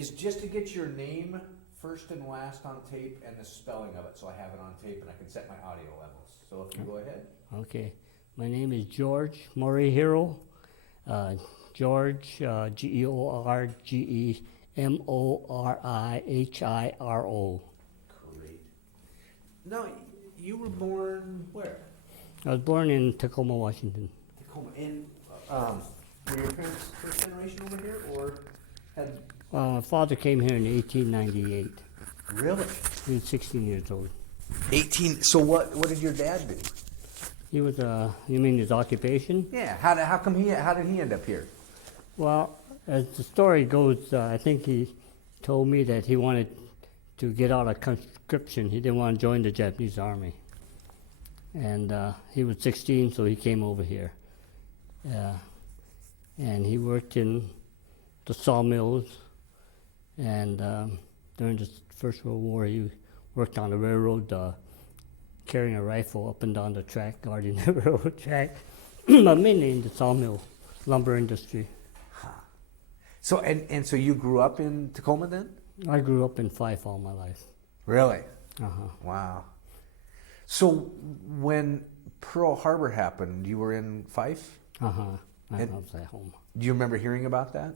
is just to get your name first and last on tape and the spelling of it, so I have it on tape and I can set my audio levels. So if you go ahead. Okay. My name is George Morihiro. George, Georgemorihiro. Great. Now, you were born where? I was born in Tacoma, Washington. Tacoma. And were your parents first generation over here, or had? My father came here in 1898. Really? He was 16 years old. 18. So what did your dad do? He was, you mean his occupation? Yeah. How did he end up here? Well, as the story goes, I think he told me that he wanted to get out of conscription. He didn't want to join the Japanese army. And he was 16, so he came over here. And he worked in the sawmills. And during the First World War, he worked on the railroad, carrying a rifle up and down the track, guarding the railroad track, but mainly in the sawmill, lumber industry. Huh. So and so you grew up in Tacoma then? I grew up in Fife all my life. Really? Uh-huh. Wow. So when Pearl Harbor happened, you were in Fife? Uh-huh. I was at home. Do you remember hearing about that?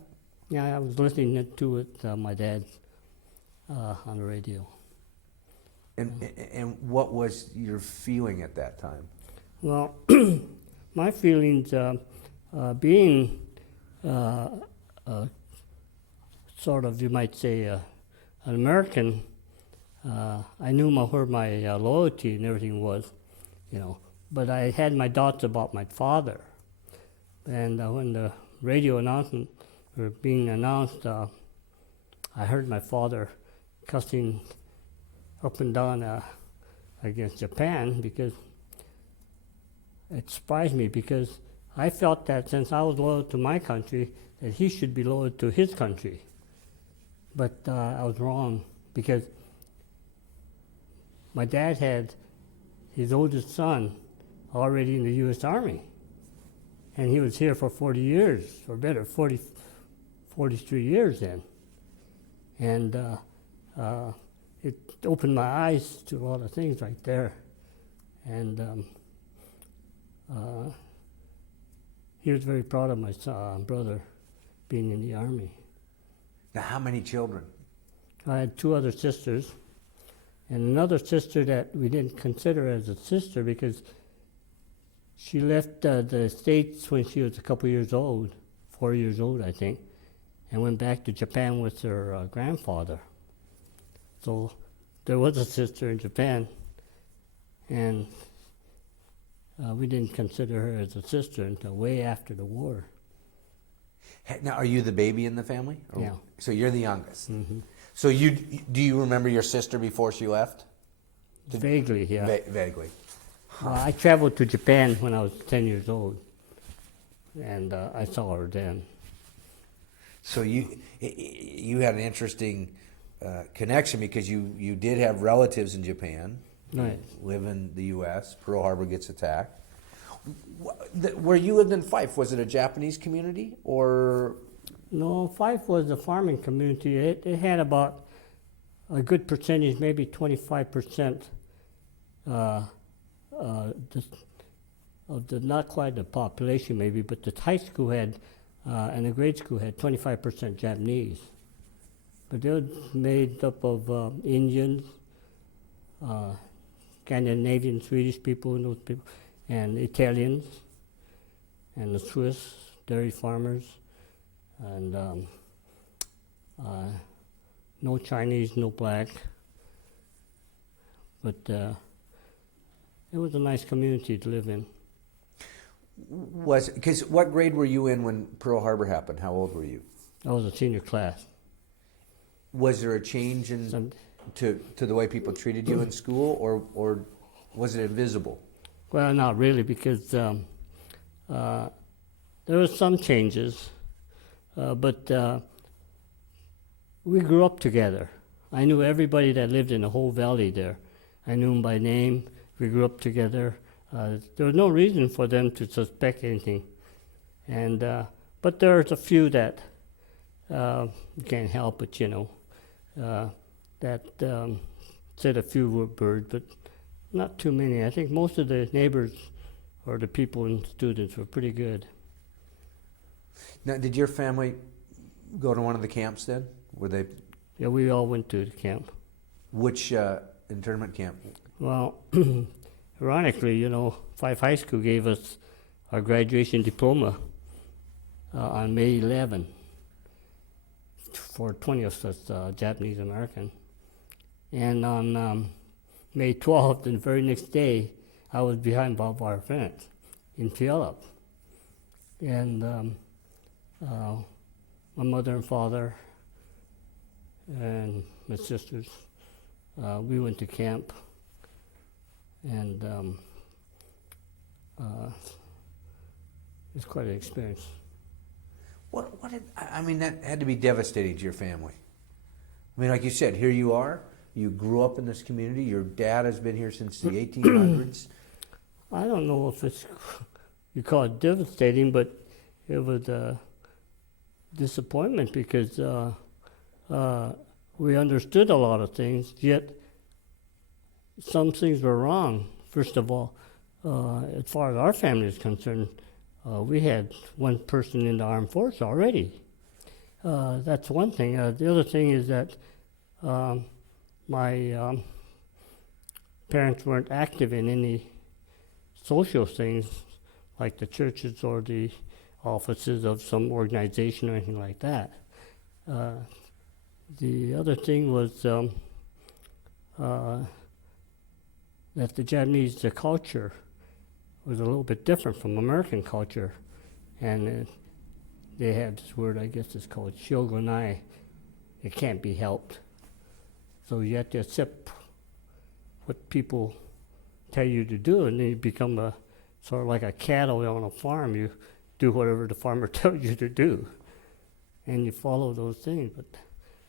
Yeah, I was listening to it, my dad, on the radio. And what was your feeling at that time? Well, my feelings, being sort of, you might say, an American, I knew where my loyalty and everything was, you know. But I had my doubts about my father. And when the radio announcement were being announced, I heard my father cussing up and down against Japan, because it surprised me, because I felt that since I was loyal to my country, that he should be loyal to his country. But I was wrong, because my dad had his oldest son already in the U.S. Army, and he was here for 40 years, or better, 43 years then. And it opened my eyes to a lot of things right there. And he was very proud of my brother being in the Army. Now, how many children? I had two other sisters, and another sister that we didn't consider as a sister because she left the States when she was a couple years old, 4 years old, I think, and went back to Japan with her grandfather. So there was a sister in Japan, and we didn't consider her as a sister until way after the war. Now, are you the baby in the family? Yeah. So you're the youngest. Mm-hmm. So do you remember your sister before she left? Vaguely, yeah. Vaguely. I traveled to Japan when I was 10 years old, and I saw her then. So you had an interesting connection, because you did have relatives in Japan, right? Live in the U.S. Pearl Harbor gets attacked. Where you lived in Fife, was it a Japanese community or? No, Fife was a farming community. It had about a good percentage, maybe 25%. Of the, not quite the population maybe, but the high school had, and the grade school had 25% Japanese. But they were made up of Indians, Scandinavian, Swedish people, and those people, and Italians, and the Swiss dairy farmers, and no Chinese, no black. But it was a nice community to live in. Because what grade were you in when Pearl Harbor happened? How old were you? I was a senior class. Was there a change to the way people treated you in school, or was it invisible? Well, not really, because there were some changes, but we grew up together. I knew everybody that lived in the whole valley there. I knew them by name. We grew up together. There was no reason for them to suspect anything. And but there's a few that you can't help it, that said a few words, but not too many. I think most of the neighbors or the people and students were pretty good. Now, did your family go to one of the camps then? Were they? Yeah, we all went to the camp. Which internment camp? Well, ironically, Fife High School gave us our graduation diploma on May 11 for 20 of us Japanese American. And on May 12th, the very next day, I was behind barbed wire fence in Puyallup. And my mother and father and my sisters, we went to camp. And it's quite an experience. I mean, that had to be devastating to your family. I mean, like you said, here you are. You grew up in this community. Your dad has been here since the 1800s. I don't know if you call it devastating, but it was a disappointment because we understood a lot of things, yet some things were wrong. First of all, as far as our family is concerned, we had one person in the armed force already. That's one thing. The other thing is that my parents weren't active in any social things like the churches or the offices of some organization or anything like that. The other thing was that the Japanese culture was a little bit different from American culture, and they have this word, I guess it's called shogunai. It can't be helped. So you have to accept what people tell you to do, and then you become sort of like a cattle on a farm. You do whatever the farmer tells you to do, and you follow those things,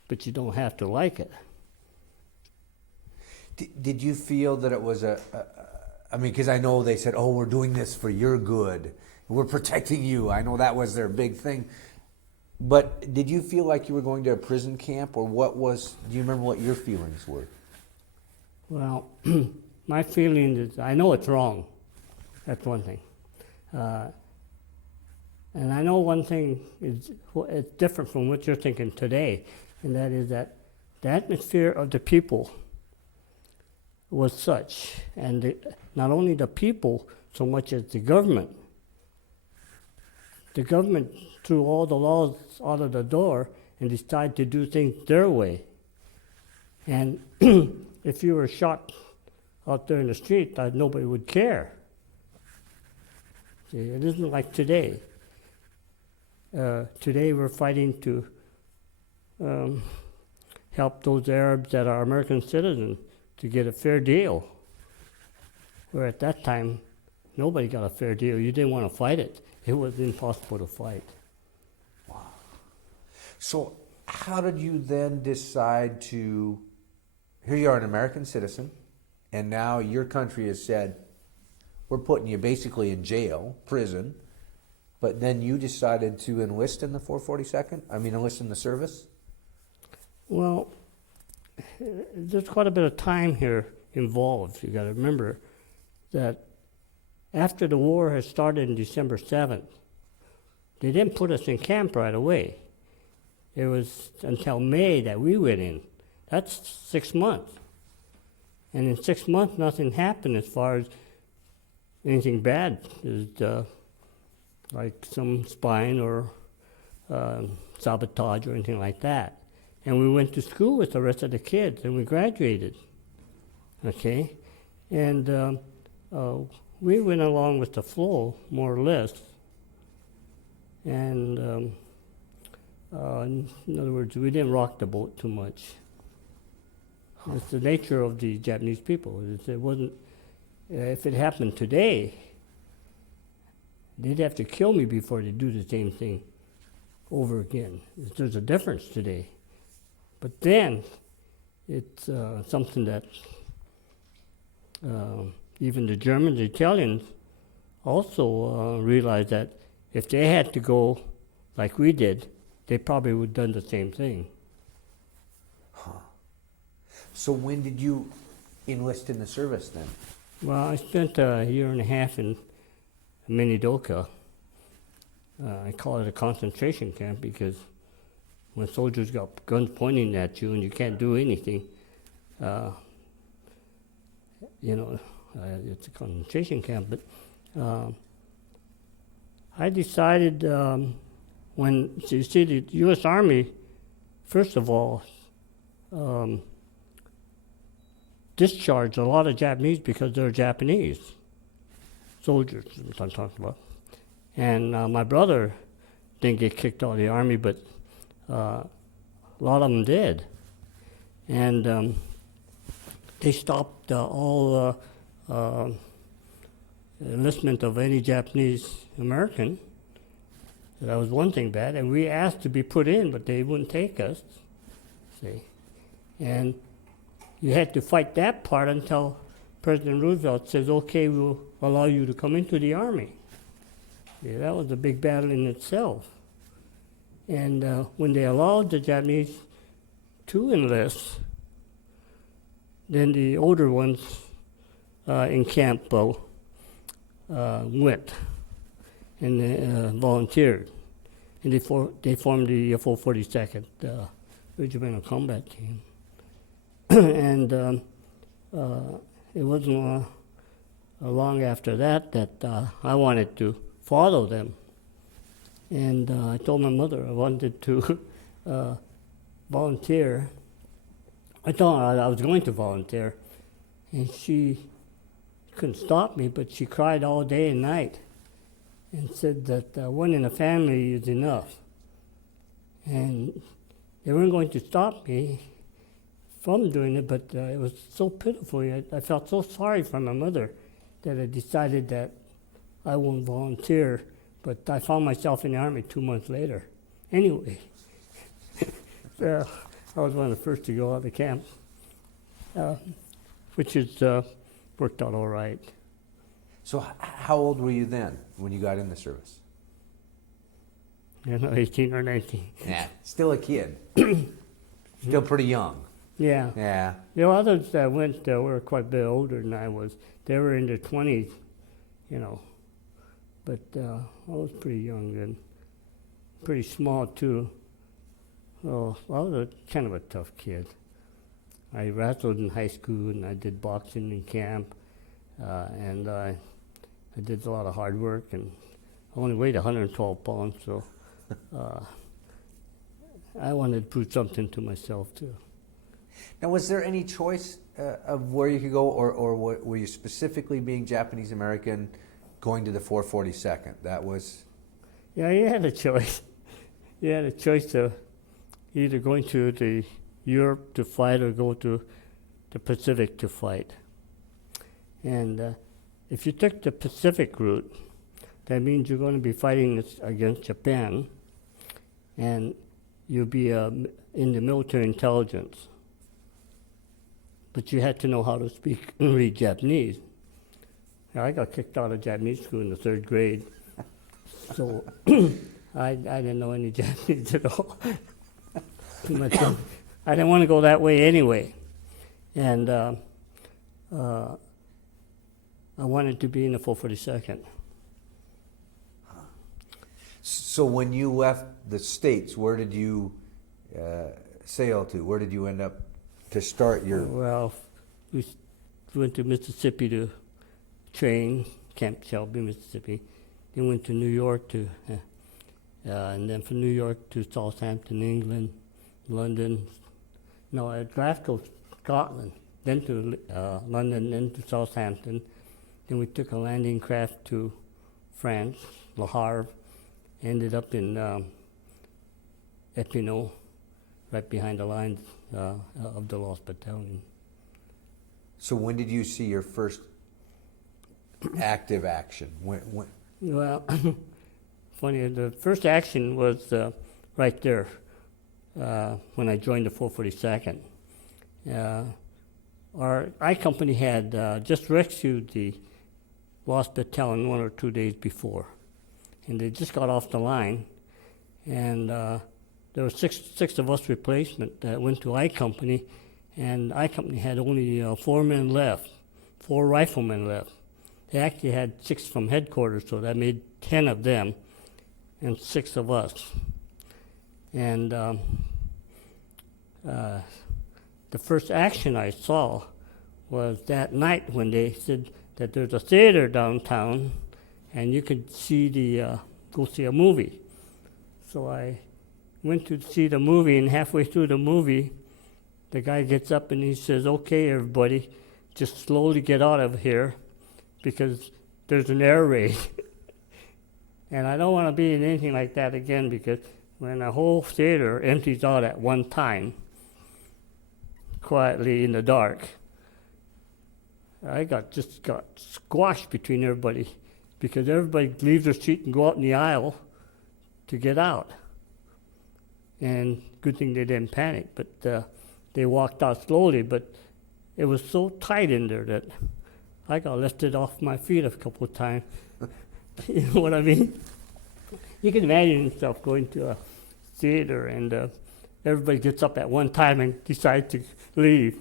but you don't have to like it. Did you feel that it was I mean, because I know they said, oh, we're doing this for your good. We're protecting you. I know that was their big thing. But did you feel like you were going to a prison camp, or do you remember what your feelings were? Well, my feeling is, I know it's wrong. That's one thing. And I know one thing is it's different from what you're thinking today, and that is that the atmosphere of the people was such, and not only the people so much as the government. The government threw all the laws out of the door and decided to do things their way. And if you were shot out there in the street, nobody would care. See, it isn't like today. Today we're fighting to help those Arabs that are American citizens to get a fair deal. Where at that time, nobody got a fair deal. You didn't want to fight it. It was impossible to fight. Wow. So how did you then decide to, here you are an American citizen, and now your country has said, we're putting you basically in jail, prison, but then you decided to enlist in the 442nd? Enlist in the service? Well, there's quite a bit of time here involved. You got to remember that after the war had started on December 7th, they didn't put us in camp right away. It was until May that we went in. That's 6 months. And in 6 months, nothing happened as far as anything bad, like some spying or sabotage or anything like that. And we went to school with the rest of the kids, and we graduated, okay? And we went along with the flow, more or less. And in other words, we didn't rock the boat too much. It's the nature of the Japanese people. It wasn't, if it happened today, they'd have to kill me before they do the same thing over again. There's a difference today. But then, it's something that even the Germans, the Italians, also realized that if they had to go like we did, they probably would have done the same thing. So when did you enlist in the service then? Well, I spent a year and a half in Minidoka. I call it a concentration camp because when soldiers got guns pointing at you and you can't do anything, it's a concentration camp. But I decided when, you see, the U.S. Army, first of all, discharged a lot of Japanese because they're Japanese soldiers, what I'm talking about. And my brother didn't get kicked out of the Army, but a lot of them did. And they stopped all enlistment of any Japanese American. That was one thing bad. And we asked to be put in, but they wouldn't take us. See? And you had to fight that part until President Roosevelt says, okay, we'll allow you to come into the Army. Yeah, that was a big battle in itself. And when they allowed the Japanese to enlist, then the older ones in camp went and volunteered. And they formed the 442nd Regimental Combat Team. And it wasn't long after that I wanted to follow them. And I told my mother I wanted to volunteer. I told her I was going to volunteer, and she couldn't stop me, but she cried all day and night and said that one in a family is enough. And they weren't going to stop me from doing it, but it was so pitiful. I felt so sorry for my mother that I decided that I won't volunteer, but I found myself in the Army 2 months later. Anyway, I was one of the first to go out of camp, which has worked out all right. So how old were you then when you got in the service? 18 or 19. Yeah, still a kid. Still pretty young. Yeah. Yeah. The others that went were quite a bit older than I was. They were in their 20s, But I was pretty young then. Pretty small, too. So I was kind of a tough kid. I wrestled in high school, and I did boxing in camp, and I did a lot of hard work, and I only weighed 112 pounds, so I wanted to prove something to myself, too. Now, was there any choice of where you could go, or were you specifically being Japanese American going to the 442nd? That was... Yeah, you had a choice. You had a choice of either going to the Europe to fight or go to the Pacific to fight. And if you took the Pacific route, that means you're going to be fighting against Japan, and you'll be in the military intelligence. But you had to know how to speak and read Japanese. I got kicked out of Japanese school in the 3rd grade, so I didn't know any Japanese at all. But I didn't want to go that way anyway. And I wanted to be in the 442nd. So when you left the States, where did you sail to? Where did you end up to start your... Well, we went to Mississippi to train, Camp Shelby, Mississippi. Then went to New York and then from New York to Southampton, England, London, Glasgow, Scotland, then to London, then to Southampton. Then we took a landing craft to France, Le Havre, ended up in Epinal, right behind the lines of the Lost Battalion. So when did you see your first active action? When? Well, funny, the first action was right there when I joined the 442nd. Our I Company had just rescued the Lost Battalion 1 or 2 days before, and they just got off the line, and there were six of us replacement that went to I Company, and I Company had only 4 men left, 4 riflemen left. They actually had 6 from headquarters, so that made 10 of them and 6 of us. And the first action I saw was that night when they said that there's a theater downtown and you could go see a movie. So I went to see the movie, and halfway through the movie, the guy gets up and he says, "Okay, everybody, just slowly get out of here because there's an air raid." And I don't want to be in anything like that again, because when a whole theater empties out at one time, quietly in the dark, I just got squashed between everybody, because everybody leaves their seat and go out in the aisle to get out. And good thing they didn't panic, but they walked out slowly, but it was so tight in there that I got lifted off my feet a couple of times. You know what I mean? You can imagine yourself going to a theater and everybody gets up at one time and decides to leave.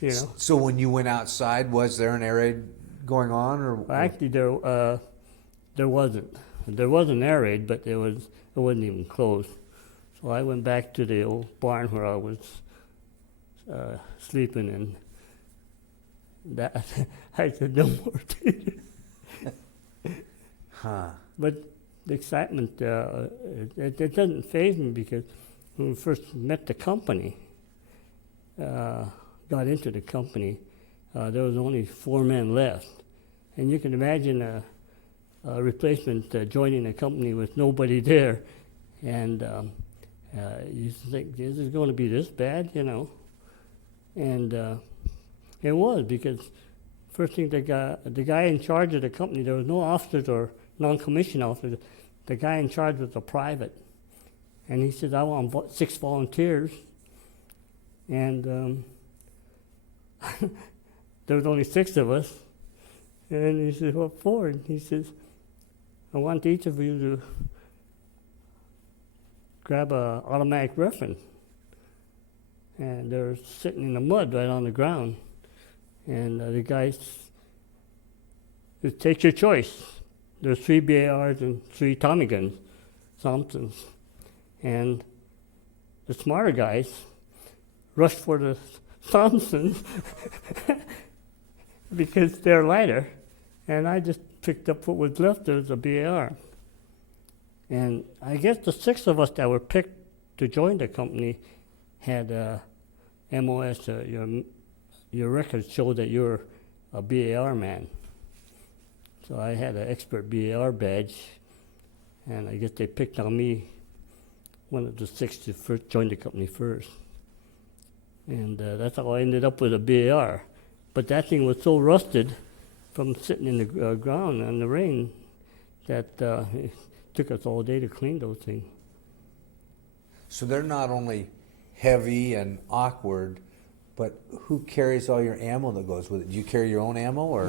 You know. So when you went outside, was there an air raid going on, or? Well, actually, there wasn't. There was an air raid, but it wasn't even close. So I went back to the old barn where I was sleeping, and that I said no more theater. Huh. But the excitement, it doesn't faze me, because when we first met the company, got into the company, there was only 4 men left. And you can imagine a replacement joining a company with nobody there. And you think, is it going to be this bad, you know? And it was, because first thing, the guy in charge of the company, there was no officers or non-commissioned officers. The guy in charge was a private. And he said, "I want 6 volunteers." And there was only 6 of us. And he said, "What for?" And he says, "I want each of you to grab an automatic rifle." And they're sitting in the mud right on the ground. And the guy says, "Take your choice. There's 3 BARs and 3 Tommy guns, Thompsons." And the smarter guys rushed for the Thompsons because they're lighter. And I just picked up what was left. There was a BAR. And I guess the 6 of us that were picked to join the company had MOS. Your records show that you're a BAR man. So I had an expert BAR badge, and I guess they picked on me, one of the 6 to first join the company first. And that's how I ended up with a BAR. But that thing was so rusted from sitting in the ground in the rain that it took us all day to clean those things. So they're not only heavy and awkward, but who carries all your ammo that goes with it? Do you carry your own ammo, or?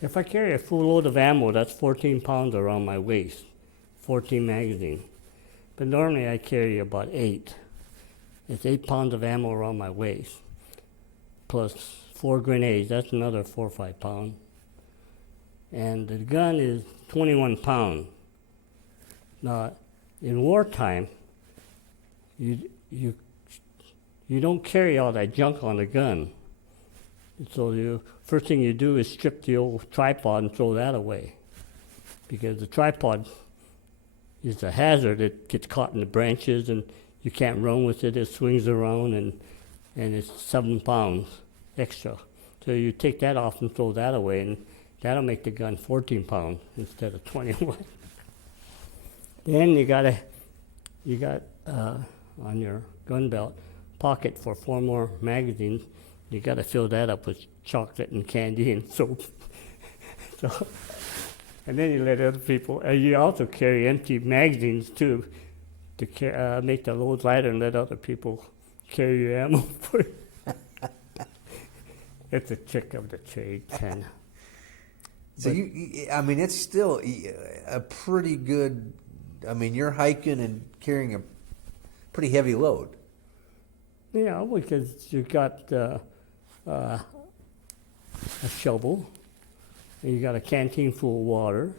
If I carry a full load of ammo, that's 14 pounds around my waist, 14 magazines. But normally I carry about 8. It's 8 pounds of ammo around my waist, plus 4 grenades. That's another 4 or 5 pounds. And the gun is 21 pounds. Now, in wartime, you don't carry all that junk on the gun. So the first thing you do is strip the old tripod and throw that away, because the tripod is a hazard. It gets caught in the branches and you can't run with it. It swings around and it's 7 pounds extra. So you take that off and throw that away, and that'll make the gun 14 pounds instead of 21. Then you got on your gun belt pocket for 4 more magazines. You got to fill that up with chocolate and candy and soap. And then you let other people. You also carry empty magazines too, to make the load lighter and let other people carry your ammo for you. It's a trick of the trade, kind of. So I mean, it's still a pretty good I mean, you're hiking and carrying a pretty heavy load. Yeah, because you got a shovel, and you got a canteen full of water,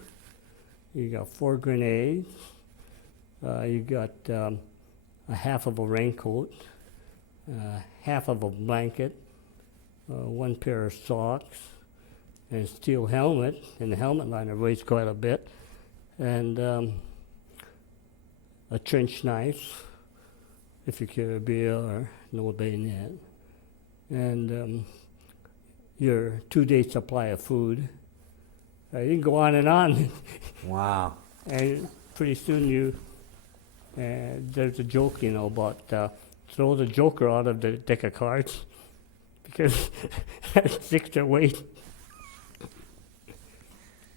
you got 4 grenades, you got a half of a raincoat, half of a blanket, 1 pair of socks, and a steel helmet, and the helmet liner weighs quite a bit, and a trench knife, if you carry a beer, or no bayonet, and your 2-day supply of food. You can go on and on. Wow. And pretty soon there's a joke, about throw the joker out of the deck of cards because that's extra weight.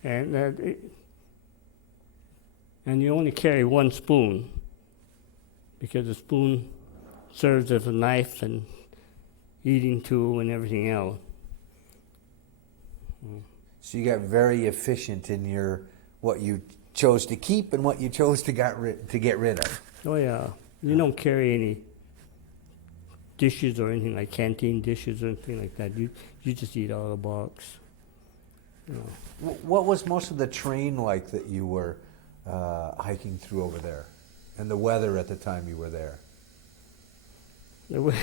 And you only carry 1 spoon because the spoon serves as a knife and eating tool and everything else. So you got very efficient in your what you chose to keep and what you chose to get rid of. Oh yeah, you don't carry any dishes or anything like canteen dishes or anything like that. You just eat out of the box. What was most of the terrain like that you were hiking through over there, and the weather at the time you were there? The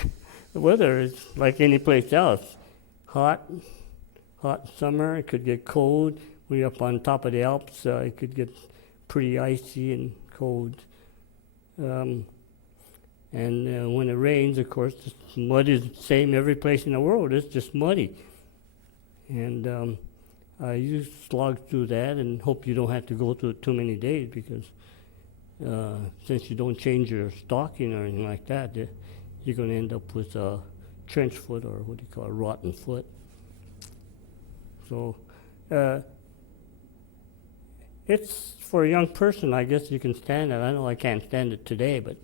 weather is like any place else. Hot summer. It could get cold. We're up on top of the Alps. It could get pretty icy and cold. And when it rains, of course, the mud is the same every place in the world. It's just muddy. And you slog through that and hope you don't have to go through it too many days because since you don't change your stocking or anything like that, you're going to end up with a trench foot or what do you call a rotten foot. So it's for a young person, I guess you can stand it. I know I can't stand it today, but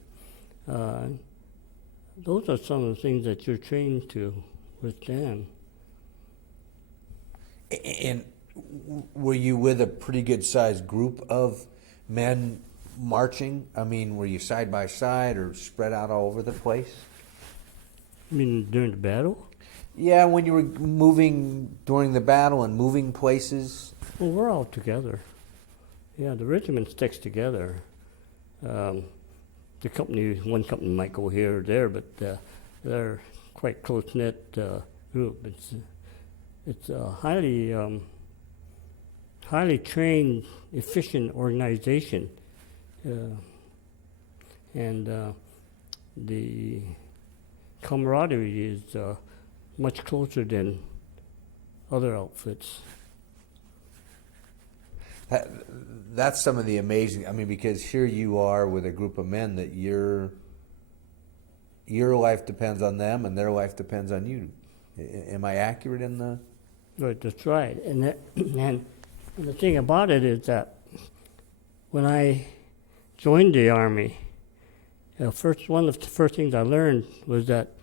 those are some of the things that you're trained to withstand. And were you with a pretty good sized group of men marching? I mean, were you side by side or spread out all over the place? You mean during the battle? Yeah, when you were moving during the battle and moving places. Well, we're all together. Yeah, the regiment sticks together. One company might go here or there, but they're quite close-knit group. It's a highly trained, efficient organization, and the camaraderie is much closer than other outfits. That's some of the amazing. I mean, because here you are with a group of men that your life depends on them and their life depends on you. Am I accurate in the? Right, that's right. And the thing about it is that when I joined the Army, one of the first things I learned was that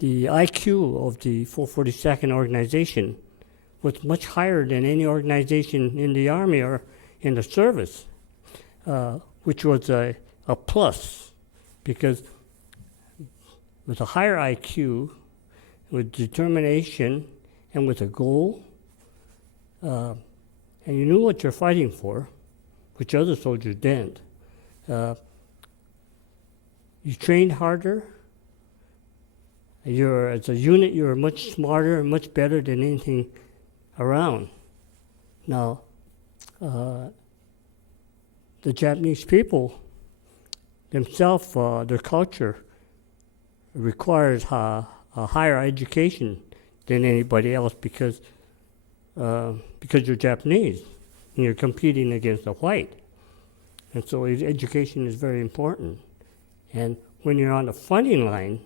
the IQ of the 442nd organization was much higher than any organization in the Army or in the service, which was a plus, because with a higher IQ, with determination, and with a goal, and you knew what you're fighting for, which other soldiers didn't. You trained harder. As a unit, you're much smarter and much better than anything around. Now, the Japanese people themselves, their culture requires a higher education than anybody else because you're Japanese and you're competing against a white. And so education is very important. And when you're on the fronting line,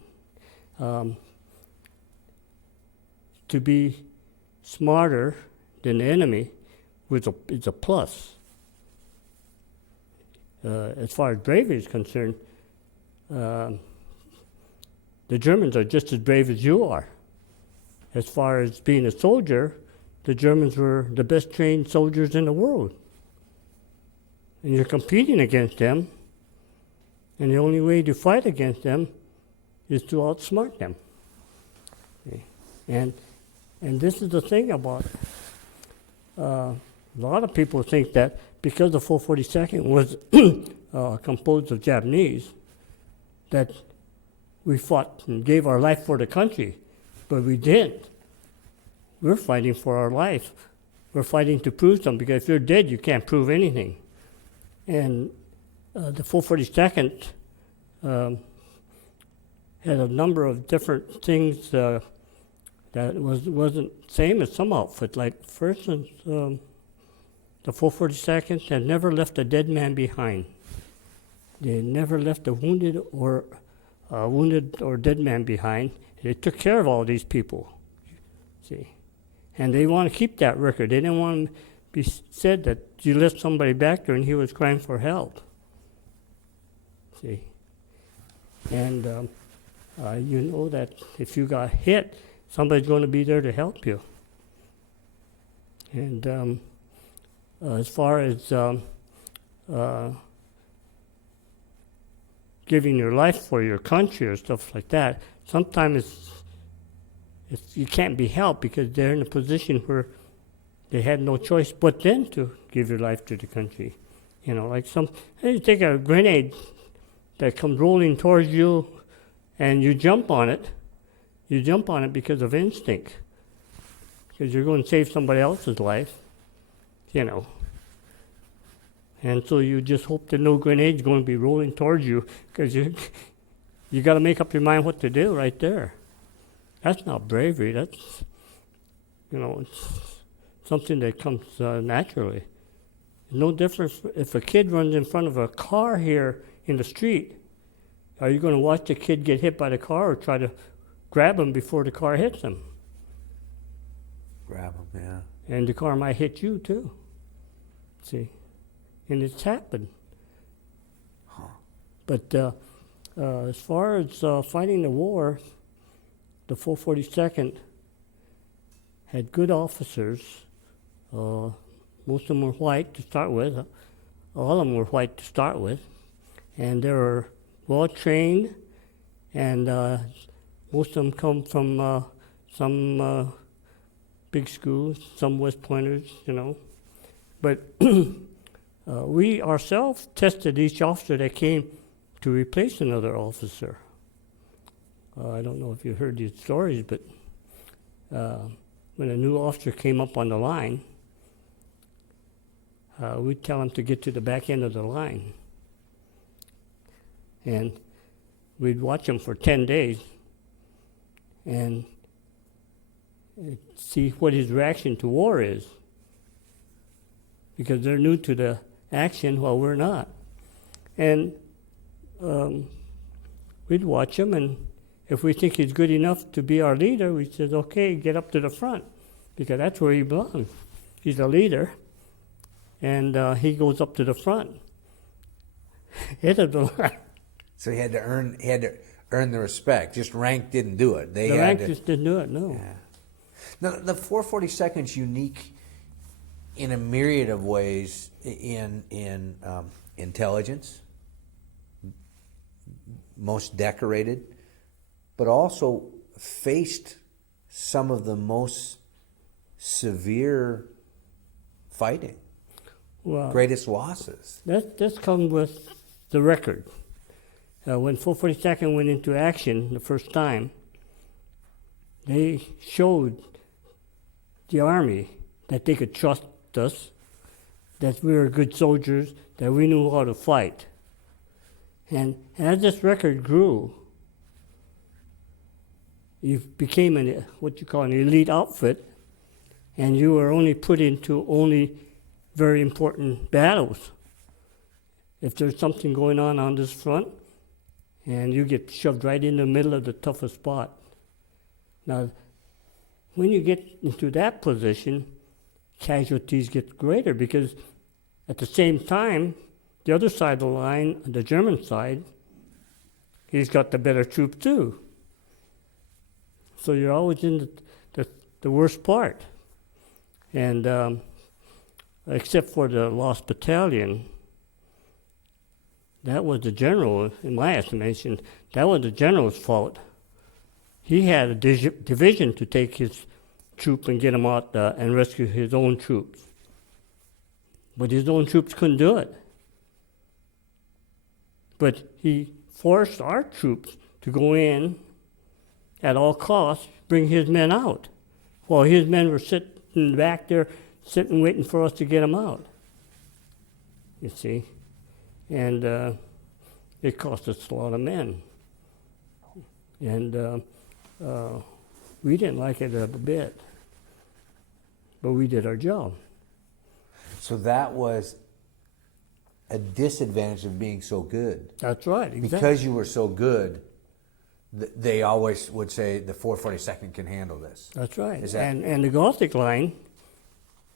to be smarter than the enemy is a plus. As far as bravery is concerned, the Germans are just as brave as you are. As far as being a soldier, the Germans were the best trained soldiers in the world. and you're competing against them, and the only way to fight against them is to outsmart them. Okay. And this is the thing about a lot of people think that because the 442nd was composed of Japanese, that we fought and gave our life for the country, but we didn't. We're fighting for our life. We're fighting to prove something, because if you're dead, you can't prove anything. And the 442nd had a number of different things that wasn't same as some outfit. Like, for instance, the 442nd had never left a dead man behind. They never left a wounded or dead man behind. They took care of all these people. See, and they want to keep that record. They didn't want to be said that you left somebody back there and he was crying for help. See, and you know that if you got hit, somebody's going to be there to help you. And as far as giving your life for your country or stuff like that, sometimes you can't be helped, because they're in a position where they had no choice but then to give your life to the country. You know, like you take a grenade that comes rolling towards you and you jump on it. You jump on it because of instinct, because you're going to save somebody else's life, you know. And so you just hope that no grenade's going to be rolling towards you, because you got to make up your mind what to do right there. That's not bravery. That's, you know, it's something that comes naturally. No difference if a kid runs in front of a car here in the street. Are you going to watch the kid get hit by the car or try to grab him before the car hits him? Grab him, yeah. And the car might hit you too. See, and it's happened. Huh. But as far as fighting the war, the 442nd had good officers. Most of them were white to start with. All of them were white to start with. And they were well trained, and most of them come from some big schools, some West Pointers, you know. But we ourselves tested each officer that came to replace another officer. I don't know if you heard these stories, but when a new officer came up on the line, we'd tell him to get to the back end of the line. And we'd watch him for 10 days and see what his reaction to war is. Because they're new to the action while we're not. And we'd watch him, and if we think he's good enough to be our leader, we said, okay, get up to the front, because that's where he belongs. He's a leader, and he goes up to the front. Head of the line. So he had to earn the respect. Just rank didn't do it. The rank just didn't do it, no. Yeah. Now, the 442nd is unique in a myriad of ways in intelligence, most decorated, but also faced some of the most severe fighting, greatest losses. That's come with the record. When 442nd went into action the first time, they showed the Army that they could trust us, that we were good soldiers, that we knew how to fight. And as this record grew, you became what you call an elite outfit, and you were only put into only very important battles. If there's something going on this front, and you get shoved right in the middle of the toughest spot. Now, when you get into that position, casualties get greater, because at the same time, the other side of the line, the German side, he's got the better troops too. So you're always in the worst part. And except for the lost battalion, That was the general, in my estimation, that was the general's fault. He had a division to take his troop and get them out and rescue his own troops. But his own troops couldn't do it. But he forced our troops to go in at all costs, bring his men out, while his men were sitting back there, sitting waiting for us to get them out. You see? And it cost us a lot of men. And we didn't like it a bit. But we did our job. So that was a disadvantage of being so good. That's right, exactly. Because you were so good, they always would say the 442nd can handle this. That's right. Is that and the Gothic Line,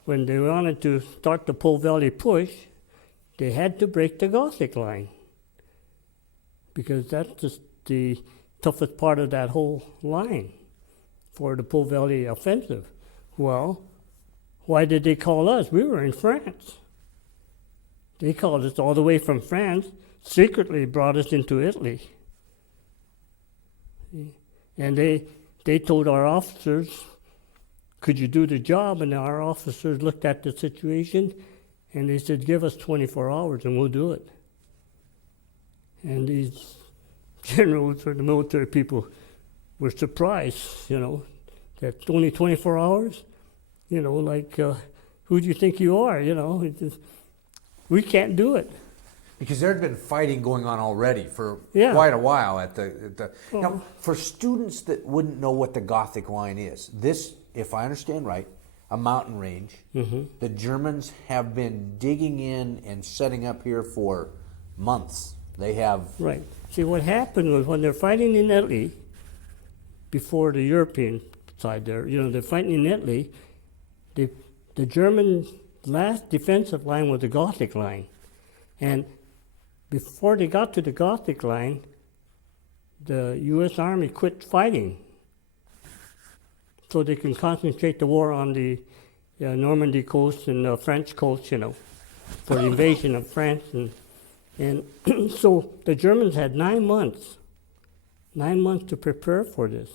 when they wanted to start the Po Valley push, they had to break the Gothic Line. Because that's just the toughest part of that whole line for the Po Valley offensive. Well, why did they call us? We were in France. They called us all the way from France, secretly brought us into Italy. And they told our officers, could you do the job? And our officers looked at the situation and they said, give us 24 hours and we'll do it. And these generals or the military people were surprised, that only 24 hours? Who do you think you are? We can't do it. Because there had been fighting going on already for quite a while at the Now, for students that wouldn't know what the Gothic Line is, this, if I understand right, a mountain range. Mm-hmm. The Germans have been digging in and setting up here for months. They have... Right. See, what happened was when they're fighting in Italy, before the European side there, they're fighting in Italy, the German last defensive line was the Gothic Line. And before they got to the Gothic Line, the U.S. Army quit fighting so they can concentrate the war on the Normandy coast and the French coast, for the invasion of France. And so the Germans had 9 months to prepare for this.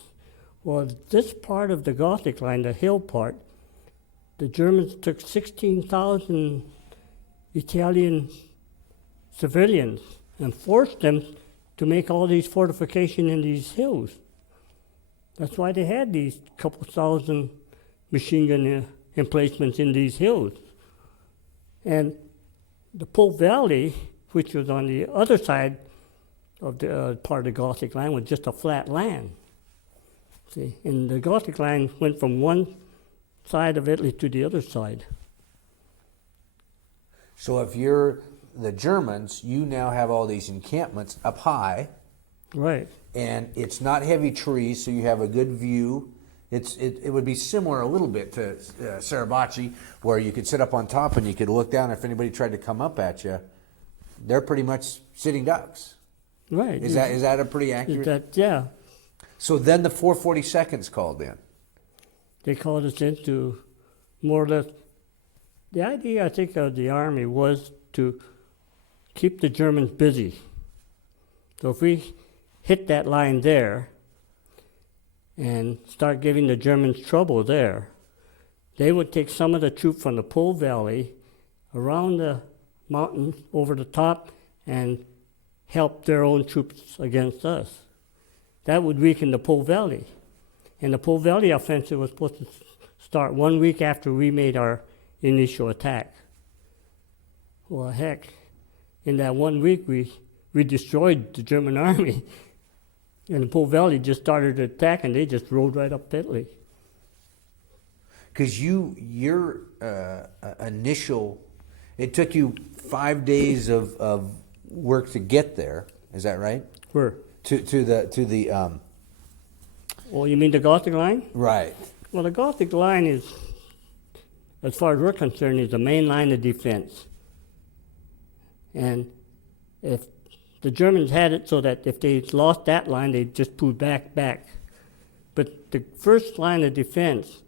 Well, this part of the Gothic Line, the hill part, the Germans took 16,000 Italian civilians and forced them to make all these fortifications in these hills. That's why they had these couple thousand machine gun emplacements in these hills. And the Po Valley, which was on the other side of the part of the Gothic Line, was just a flat land. See, and the Gothic Line went from one side of Italy to the other side. So if you're the Germans, you now have all these encampments up high. Right. And it's not heavy trees, so you have a good view. It would be similar a little bit to Sarabaci, where you could sit up on top and you could look down. If anybody tried to come up at you, they're pretty much sitting ducks. Right. Is that a pretty accurate? Yeah. So then the 442nd's called in. They called us in to more or less. The idea, I think, of the Army was to keep the Germans busy. So if we hit that line there and start giving the Germans trouble there, they would take some of the troops from the Po Valley around the mountains over the top and help their own troops against us. That would weaken the Po Valley. And the Po Valley offensive was supposed to start 1 week after we made our initial attack. Well, heck, in that 1 week we destroyed the German army. And the Po Valley just started to attack, and they just rode right up Italy. Because your initial, it took you 5 days of work to get there. Is that right? Where? To the. Oh, you mean the Gothic Line? Right. Well, the Gothic Line is, as far as we're concerned, is the main line of defense. And if the Germans had it so that if they lost that line, they'd just pull back. But the first line of defense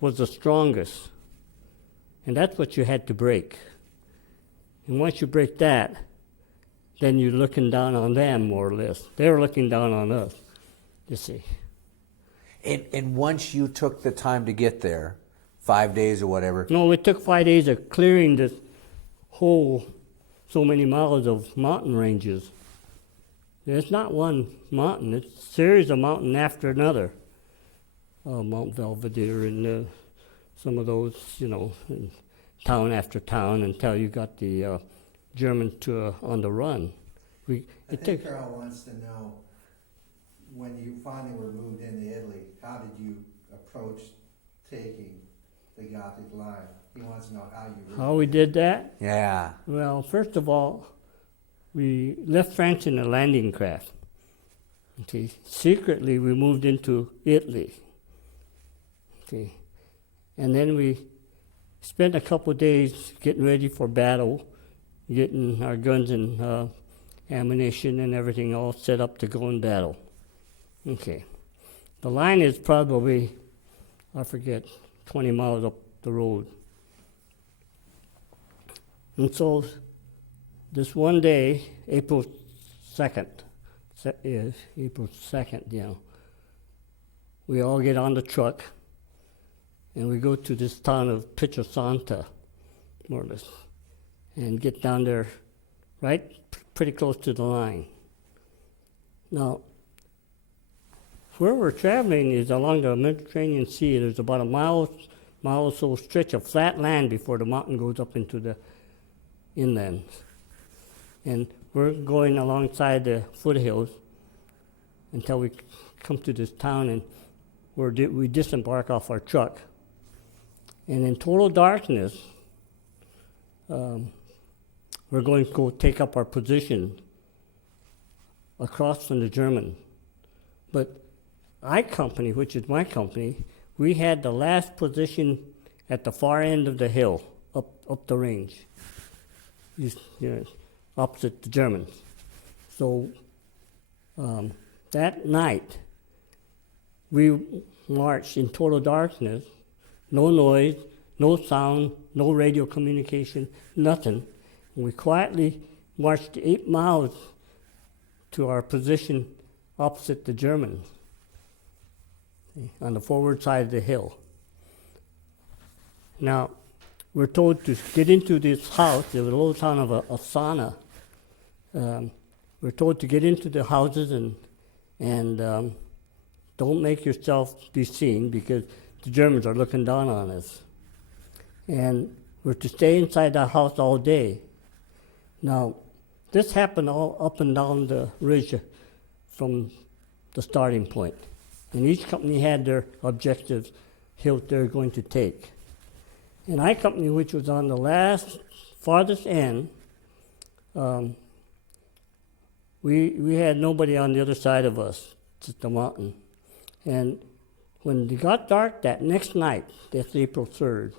was the strongest. And that's what you had to break. And once you break that, then you're looking down on them, more or less. They were looking down on us, you see. And once you took the time to get there, 5 days or whatever. No, it took 5 days of clearing this whole so many miles of mountain ranges. It's not one mountain, it's a series of mountain after another. Mount Belvedere and some of those, and town after town until you got the Germans on the run. I think Carl wants to know, when you finally were moved into Italy, how did you approach taking the Gothic Line? He wants to know how we did that? Yeah. Well, first of all, we left France in a landing craft. Okay. Secretly, we moved into Italy. Okay. And then we spent a couple of days getting ready for battle, getting our guns and ammunition and everything all set up to go in battle. Okay. The line is probably, 20 miles up the road. And so this one day, April 2nd, we all get on the truck and we go to this town of Pietrasanta, more or less, and get down there pretty close to the line. Now, where we're traveling is along the Mediterranean Sea. There's about a mile or so stretch of flat land before the mountain goes up into the inland. And we're going alongside the foothills until we come to this town, and we disembark off our truck. And in total darkness, we're going to go take up our position across from the German. But I Company, which is my company, we had the last position at the far end of the hill, up the range, opposite the Germans. So that night, we marched in total darkness, no noise, no sound, no radio communication, nothing. And we quietly marched 8 miles to our position opposite the Germans, on the forward side of the hill. Now, we're told to get into this house. There was a little town of Asana. We're told to get into the houses and don't make yourself be seen because the Germans are looking down on us. And we're to stay inside the house all day. Now, this happened all up and down the ridge from the starting point. And each company had their objectives, what they're going to take. And I Company, which was on the farthest end, we had nobody on the other side of us, just the mountain. And when it got dark that next night, that's April 3rd,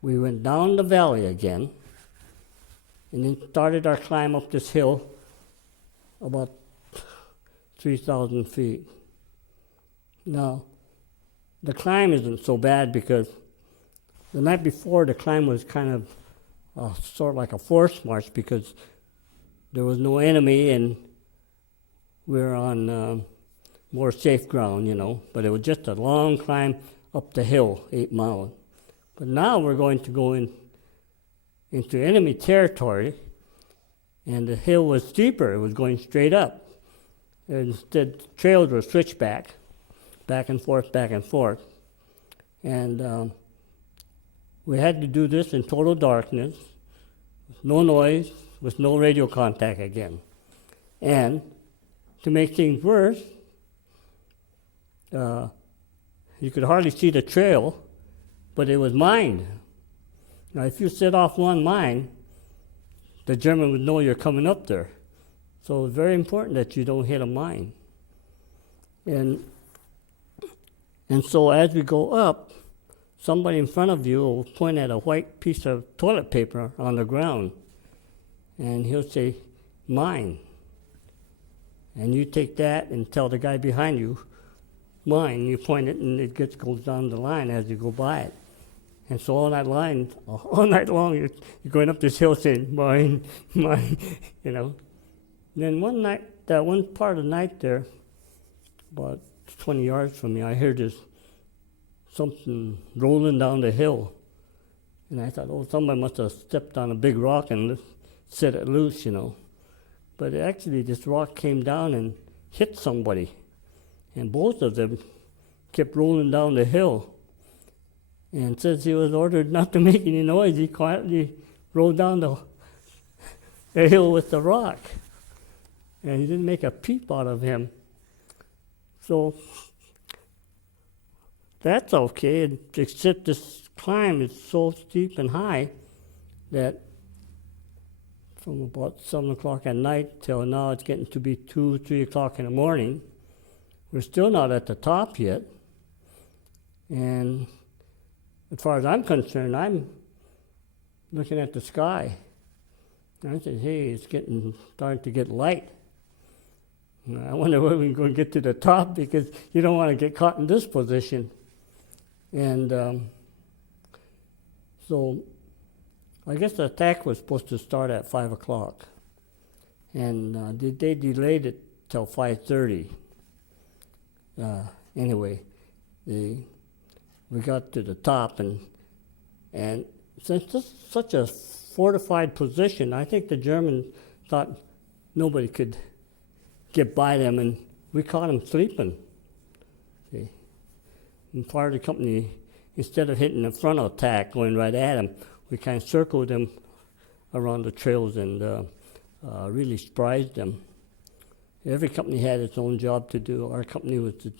we went down the valley again and then started our climb up this hill about 3,000 feet. Now, the climb isn't so bad because the night before the climb was kind of sort of like a forced march because there was no enemy and we were on more safe ground, but it was just a long climb up the hill, 8 miles. But now we're going to go into enemy territory, and the hill was steeper. It was going straight up. Instead, trails were switchback, back and forth, back and forth. And we had to do this in total darkness, with no noise, with no radio contact again. And to make things worse, you could hardly see the trail, but it was mined. Now, if you set off one mine, the German would know you're coming up there. So it's very important that you don't hit a mine. And so as we go up, somebody in front of you will point at a white piece of toilet paper on the ground, and he'll say, "Mine." And you take that and tell the guy behind you, "Mine." You point it, and it goes down the line as you go by it. And so all night long, you're going up this hill saying, mine, mine, you know. And then one night, that one part of the night there, about 20 yards from me, I heard this something rolling down the hill. And I thought, oh, somebody must have stepped on a big rock and set it loose, you know. But actually, this rock came down and hit somebody. And both of them kept rolling down the hill. And since he was ordered not to make any noise, he quietly rolled down the hill with the rock. And he didn't make a peep out of him. So that's okay, except this climb is so steep and high that from about 7 o'clock at night till now it's getting to be 2, 3 o'clock in the morning. We're still not at the top yet. And as far as I'm concerned, I'm looking at the sky. And I said, hey, it's starting to get light. And I wonder when we're going to get to the top, because you don't want to get caught in this position. And so I guess the attack was supposed to start at 5 o'clock. And they delayed it till 5:30. Anyway, we got to the top, and since this is such a fortified position, I think the Germans thought nobody could get by them, and we caught them sleeping. See? And part of the company, instead of hitting the frontal attack, going right at them, we kind of circled them around the trails and really surprised them. Every company had its own job to do. Our company was to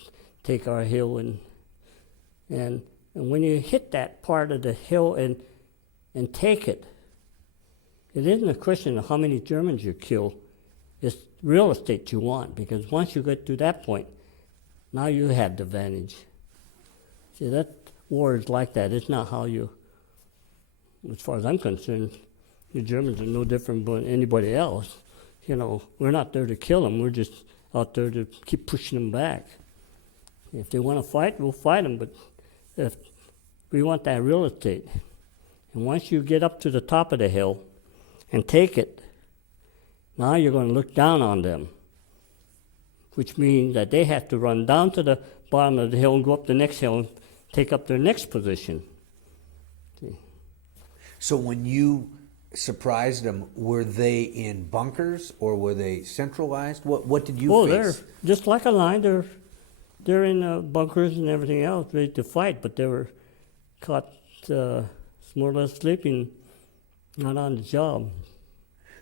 take our hill, and when you hit that part of the hill and take it, it isn't a question of how many Germans you kill. It's real estate you want, because once you get to that point, now you have the advantage. See, that war is like that. It's not how you, as far as I'm concerned, the Germans are no different than anybody else. You know, we're not there to kill them. We're just out there to keep pushing them back. If they want to fight, we'll fight them, but if we want that real estate. And once you get up to the top of the hill and take it, now you're going to look down on them, which means that they have to run down to the bottom of the hill and go up the next hill and take up their next position. See? So when you surprised them, were they in bunkers or were they centralized? What did you face? They're just like a line. They're in bunkers and everything else, ready to fight, but they were caught more or less sleeping, not on the job.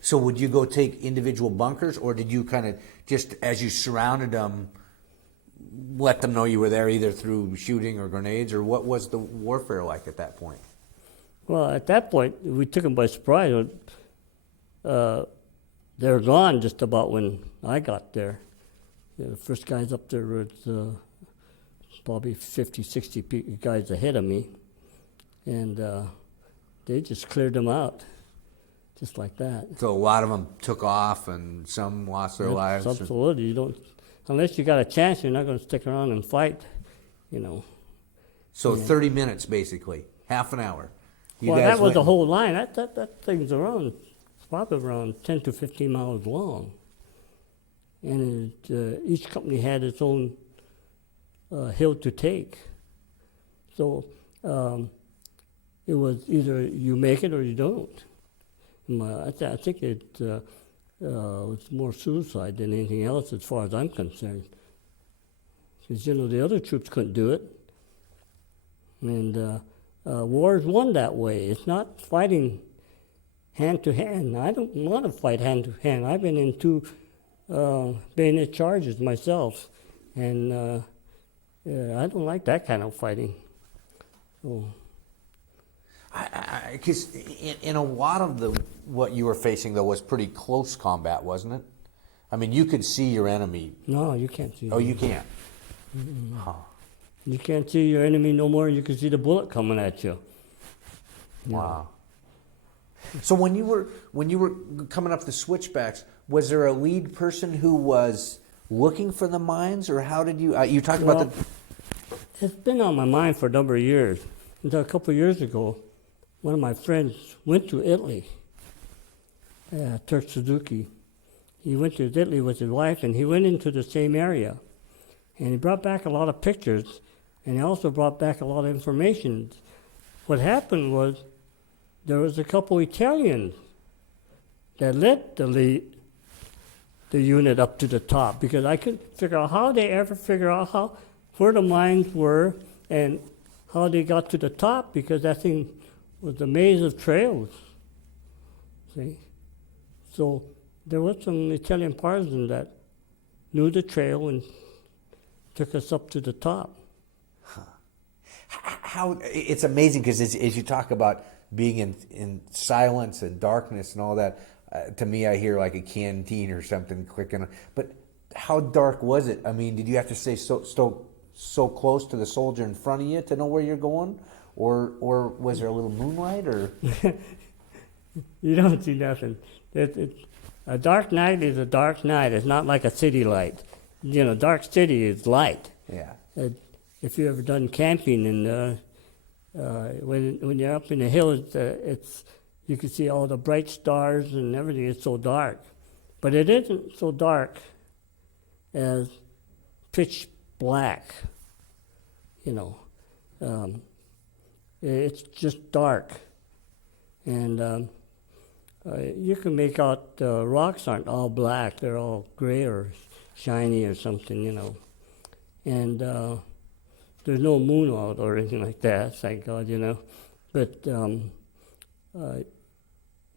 So would you go take individual bunkers, or did you kind of just, as you surrounded them, let them know you were there either through shooting or grenades, or what was the warfare like at that point? Well, at that point, we took them by surprise. They were gone just about when I got there. The first guys up there were probably 50, 60 guys ahead of me, and they just cleared them out, just like that. So a lot of them took off, and some lost their lives. Absolutely, you don't, unless you got a chance, you're not going to stick around and fight, you know. So 30 minutes, basically, half an hour. Well, that was the whole line. That thing's probably around 10 to 15 miles long. And each company had its own hill to take. So it was either you make it or you don't. I think it was more suicide than anything else as far as I'm concerned. Because, you know, the other troops couldn't do it. And war is won that way. It's not fighting hand to hand. I don't want to fight hand to hand. I've been in 2 bayonet charges myself, and I don't like that kind of fighting. So. Because in a lot of what you were facing, though, was pretty close combat, wasn't it? I mean, you could see your enemy. No, you can't see. Oh, you can't? Mm-hmm. Huh. You can't see your enemy no more. You can see the bullet coming at you. Wow. So when you were coming up the switchbacks, was there a lead person who was looking for the mines, or how did you? You talked about the. It's been on my mind for a number of years, until a couple of years ago, one of my friends went to Italy, Turk Suzuki. He went to Italy with his wife, and he went into the same area. And he brought back a lot of pictures, and he also brought back a lot of information. What happened was there was a couple Italians that led the unit up to the top, because I couldn't figure out how they ever figure out where the mines were and how they got to the top, because that thing was a maze of trails. See? So there was some Italian partisans that knew the trail and took us up to the top. How it's amazing, because as you talk about being in silence and darkness and all that, to me I hear like a canteen or something clicking. But how dark was it? I mean, did you have to stay so close to the soldier in front of you to know where you're going, or was there a little moonlight? Or You don't see nothing. A dark night is a dark night. It's not like a city light. You know, dark city is light. yeah, If you've ever done camping, and when you're up in the hills, it's you can see all the bright stars and everything. It's so dark, but it isn't so dark as pitch black. You know, it's just dark, and you can make out the rocks aren't all black; they're all gray or shiny or something. You know, and there's no moon out or anything like that, thank God, you know. But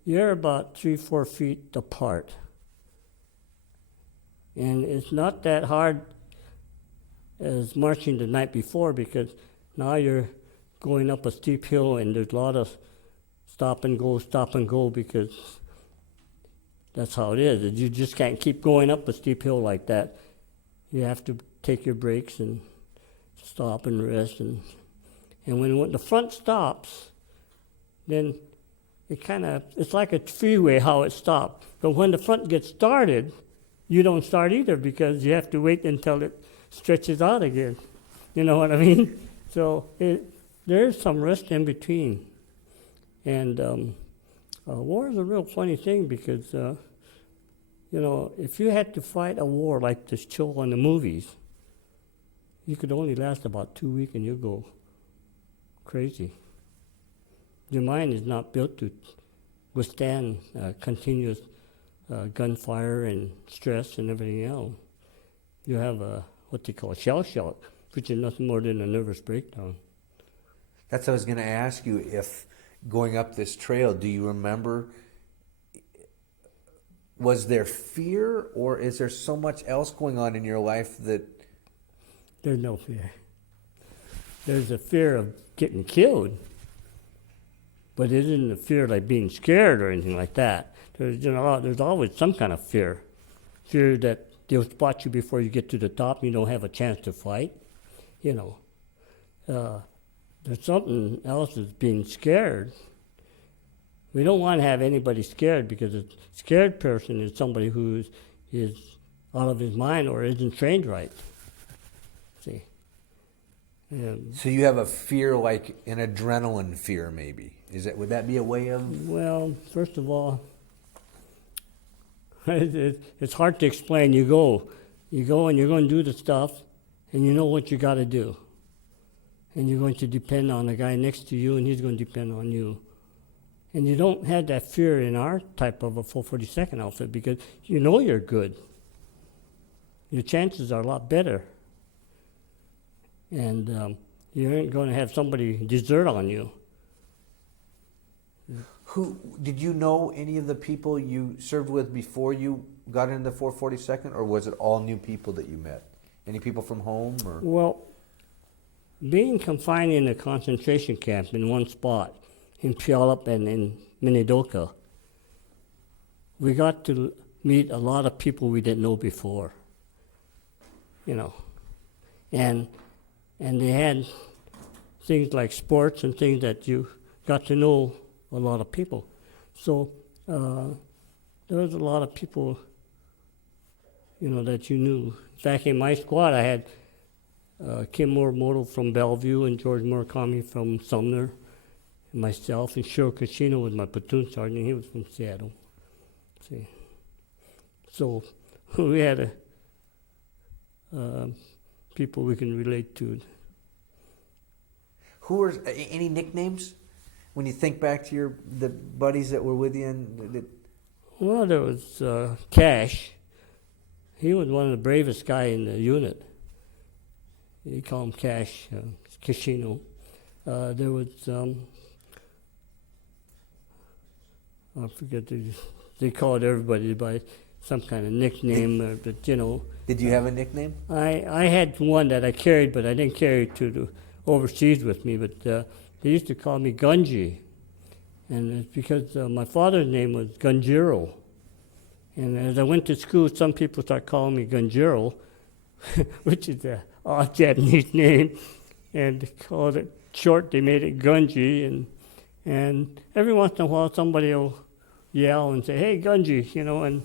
you're about 3-4 feet apart. And it's not that hard as marching the night before, because now you're going up a steep hill and there's a lot of stop and go, because that's how it is. You just can't keep going up a steep hill like that. You have to take your breaks and stop and rest, and when the front stops, then it's like a freeway how it stopped. But when the front gets started, you don't start either, because you have to wait until it stretches out again. You know what I mean? So there's some rest in between, and war is a real funny thing, because you know, if you had to fight a war like this show on the movies, you could only last about 2 weeks and you'll go crazy. Your mind is not built to withstand continuous gunfire and stress and everything else. You have what they call shell shock, which is nothing more than a nervous breakdown. that's what I was going to ask you. If going up this trail, do you remember? Was there fear, or is there so much else going on in your life that? There's no fear. There's a fear of getting killed, but it isn't a fear like being scared or anything like that. There's always some kind of fear. Fear that they'll spot you before you get to the top and you don't have a chance to fight. You know, there's something else that's being scared. We don't want to have anybody scared, because a scared person is somebody who is out of his mind or isn't trained right. See. So you have a fear, like an adrenaline fear, maybe. Would that be a way of? Well, first of all, it's hard to explain. You go and you're going to do the stuff, and you know what you got to do. And you're going to depend on the guy next to you, and he's going to depend on you. And you don't have that fear in our type of a 442nd outfit, because you know you're good. Your chances are a lot better. And you ain't going to have somebody desert on you. Who did you know any of the people you served with before you got into the 442nd, or was it all new people that you met? Any people from home, or? Well, being confined in a concentration camp in one spot, in Puyallup and in Minidoka, we got to meet a lot of people we didn't know before. You know, and they had things like sports and things that you got to know a lot of people. So there was a lot of people, you know, that you knew. Back in my squad, I had Kim Morimoto from Bellevue and George Murakami from Sumner, and myself, and Shiro Kashino was my platoon sergeant, and he was from Seattle. See, so we had people we can relate to. Who are any nicknames when you think back to the buddies that were with you? Well, there was Cash. He was one of the bravest guy in the unit. You call him Cash, Kashino. There was, I forget, they called everybody by some kind of nickname, but you know. Did you have a nickname? I had one that I carried, but I didn't carry it to the overseas with me, but they used to call me Gunji. And it's because my father's name was Gunjiro. And as I went to school, some people started calling me Gunjiro, which is an odd Japanese name. And they called it short, they made it Gunji. And every once in a while, somebody will yell and say, "Hey, Gunji," you know, and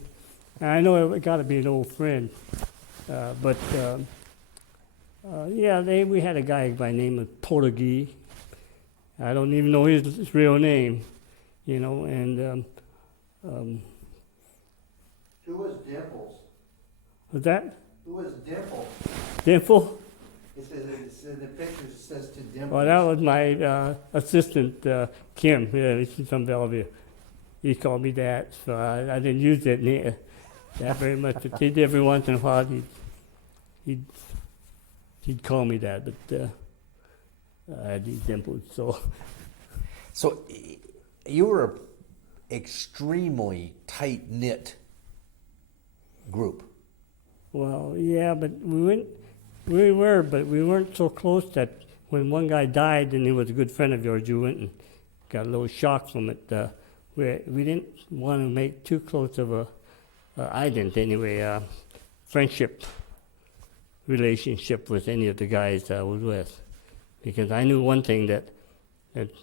I know it got to be an old friend. We had a guy by the name of Portuguese. I don't even know his real name, you know, and Who was Dimples? was that Who was Dimple? Dimple? The picture says to Dimples. Well, that was my assistant, Kim. Yeah, she's from Bellevue. He called me that, so I didn't use that that very much. But every once in a while, he'd call me that, but I had these dimples, So you were an extremely tight-knit group. Well, yeah, but we weren't so close that when one guy died and he was a good friend of yours, you went and got a little shock from it. We didn't want to make too close of I didn't anyway, friendship relationship with any of the guys I was with. Because I knew one thing, that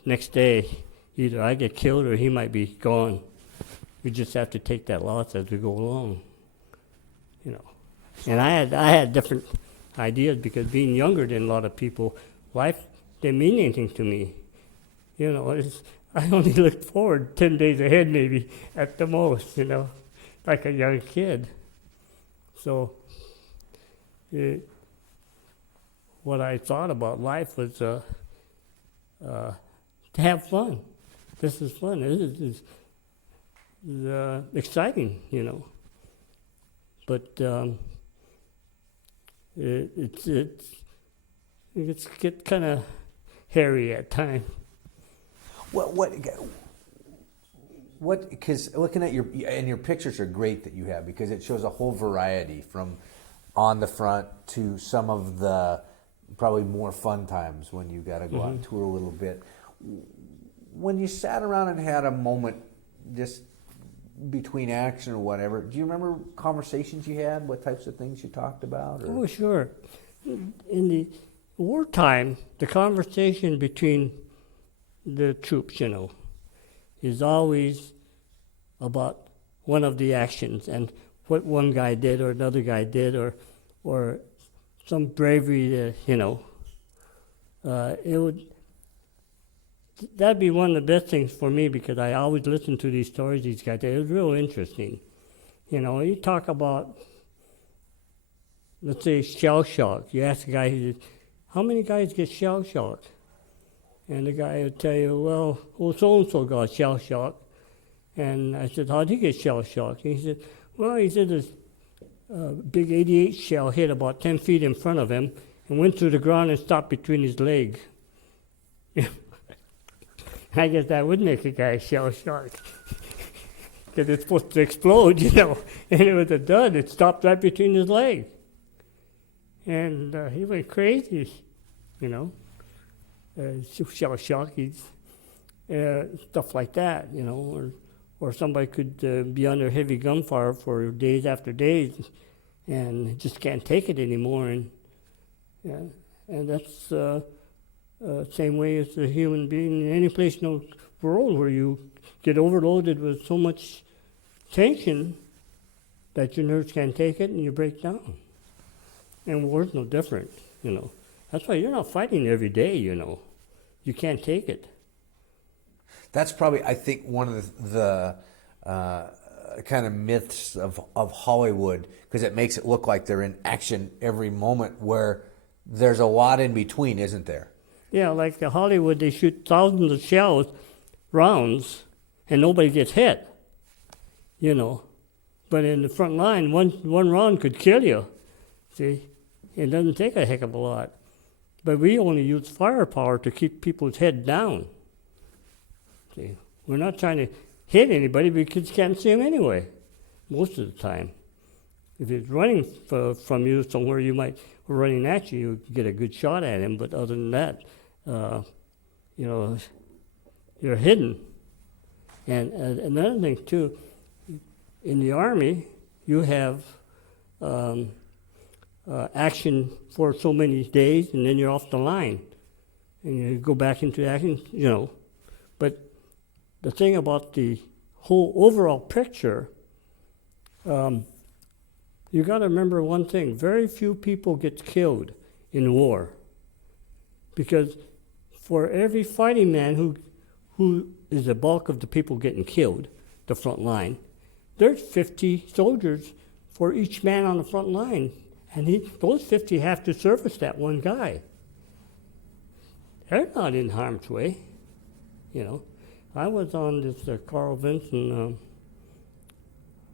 next day, either I get killed or he might be gone. We just have to take that loss as we go along, you know. And I had different ideas, because being younger than a lot of people, life didn't mean anything to me. You know, I only looked forward 10 days ahead maybe at the most, you know, like a young kid. So what I thought about life was to have fun. This is fun. This is exciting, you know. But it's get kind of hairy at times. What? Because looking at your pictures are great that you have, because it shows a whole variety from on the front to some of the probably more fun times when you got to go out and tour a little bit. When you sat around and had a moment just between action or whatever, do you remember conversations you had? What types of things you talked about? Or? Oh, sure. In the wartime, the conversation between the troops, you know, is always about one of the actions and what one guy did or another guy did, or some bravery, you know. That'd be one of the best things for me, because I always listen to these stories these guys did. It was real interesting. You know, you talk about, let's say, shell shock. You ask a guy, he says, "How many guys get shell shocked?" And the guy would tell you, "Well, so-and-so got shell shocked." And I said, "How'd he get shell shocked?" And he said, "Well, he said this big 88 shell hit about 10 feet in front of him and went through the ground and stopped between his legs." I guess that would make a guy shell shocked, because it's supposed to explode, you know. And it was a dud. It stopped right between his legs. And he went crazy, you know. Shell shock, stuff like that, you know. Or somebody could be under heavy gunfire for days after days and just can't take it anymore. And that's same way as a human being in any place in the world where you get overloaded with so much tension that your nerves can't take it and you break down. And war's no different, you know. That's why you're not fighting every day, You can't take it. That's probably, I think, one of the kind of myths of Hollywood, because it makes it look like they're in action every moment, where there's a lot in between, isn't there? Yeah, like Hollywood, they shoot thousands of shells, rounds, and nobody gets hit, But in the front line, one round could kill you, see? It doesn't take a heck of a lot. But we only use firepower to keep people's head down. See? We're not trying to hit anybody because you can't see them anyway, most of the time. If he's running from you somewhere, running at you, you get a good shot at him. But other than that, you're hidden. And another thing, too, in the Army, you have action for so many days, and then you're off the line. And you go back into action, But the thing about the whole overall picture, you got to remember one thing. Very few people get killed in war. Because for every fighting man who is the bulk of the people getting killed, the front line, there's 50 soldiers for each man on the front line. And those 50 have to service that one guy. They're not in harm's way, I was on this Carl Vinson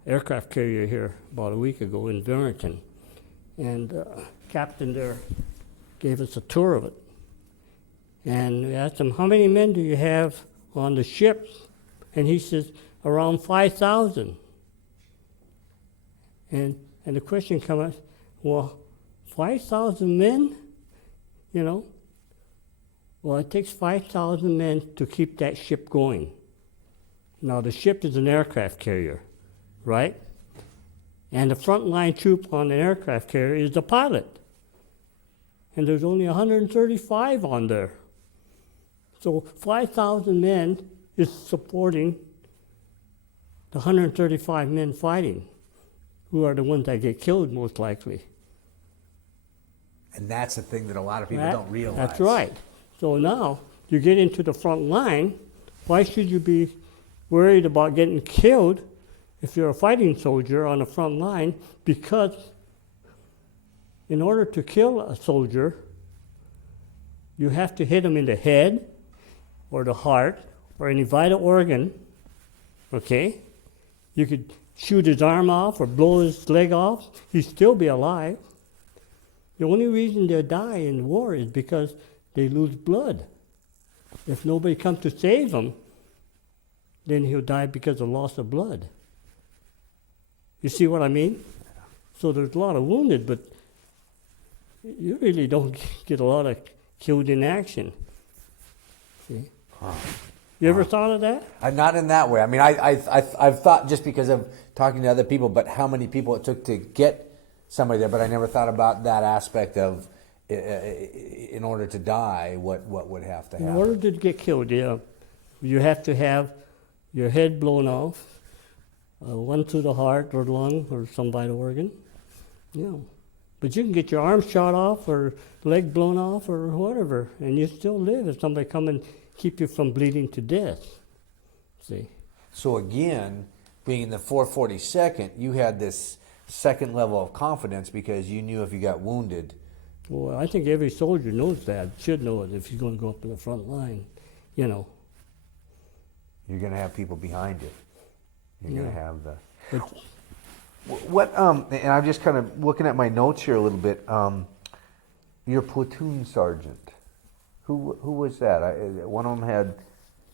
aircraft carrier here about a week ago in Barrington. And captain there gave us a tour of it. And we asked him, how many men do you have on the ship? And he says, around 5,000. And the question comes, well, 5,000 men? Well, it takes 5,000 men to keep that ship going. Now, the ship is an aircraft carrier, right? And the frontline troop on an aircraft carrier is the pilot. And there's only 135 on there. So 5,000 men is supporting the 135 men fighting, who are the ones that get killed most likely. And that's the thing that a lot of people don't realize. That's right. So now you get into the front line. Why should you be worried about getting killed if you're a fighting soldier on the front line? Because in order to kill a soldier, you have to hit him in the head or the heart or any vital organ, okay? You could shoot his arm off or blow his leg off. He'd still be alive. The only reason they die in war is because they lose blood. If nobody comes to save him, then he'll die because of loss of blood. You see what I mean? So there's a lot of wounded, but you really don't get a lot of killed in action. See? Huh. You ever thought of that? Not in that way. I mean, I've thought, just because of talking to other people, but how many people it took to get somebody there. But I never thought about that aspect of, in order to die, what would have to happen. In order to get killed, you have to have your head blown off, one through the heart or lung or some vital organ. But you can get your arm shot off or leg blown off or whatever, and you still live if somebody come and keep you from bleeding to death. See? So again, being in the 442nd, you had this second level of confidence because you knew if you got wounded. Well, I think every soldier knows that, should know it if he's going to go up to the front line, You're going to have people behind you. You're going to have the... and I'm just kind of looking at my notes here a little bit. Your platoon sergeant, who was that? One of them had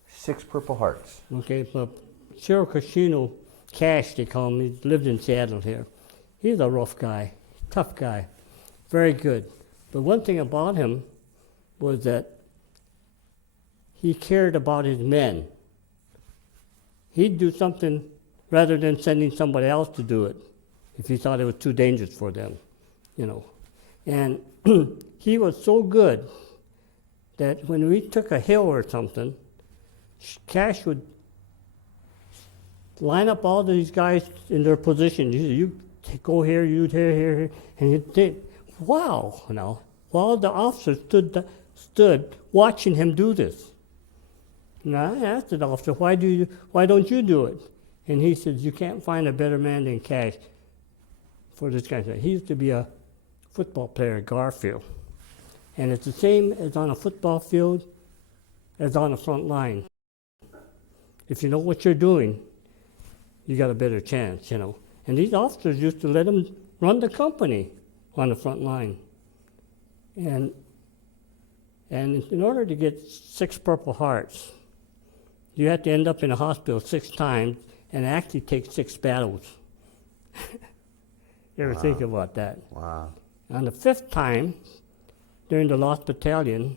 6 Purple Hearts. Okay, but Cheryl Casino Cash, they call him. He lived in Seattle here. He's a rough guy, tough guy, very good. But one thing about him was that he cared about his men. He'd do something rather than sending somebody else to do it if he thought it was too dangerous for them, And he was so good that when we took a hill or something, Cash would line up all these guys in their position. You go here, you here, and you think, wow, while the officer stood watching him do this. And I asked the officer, why don't you do it? And he says, you can't find a better man than Cash for this kind of thing. He used to be a football player at Garfield. And it's the same as on a football field as on the front line. If you know what you're doing, you got a better chance, you know. And these officers used to let him run the company on the front line. And in order to get 6 Purple Hearts, you had to end up in a hospital 6 times and actually take 6 battles. You ever think about that? Wow. On the 5th time, during the Lost Battalion,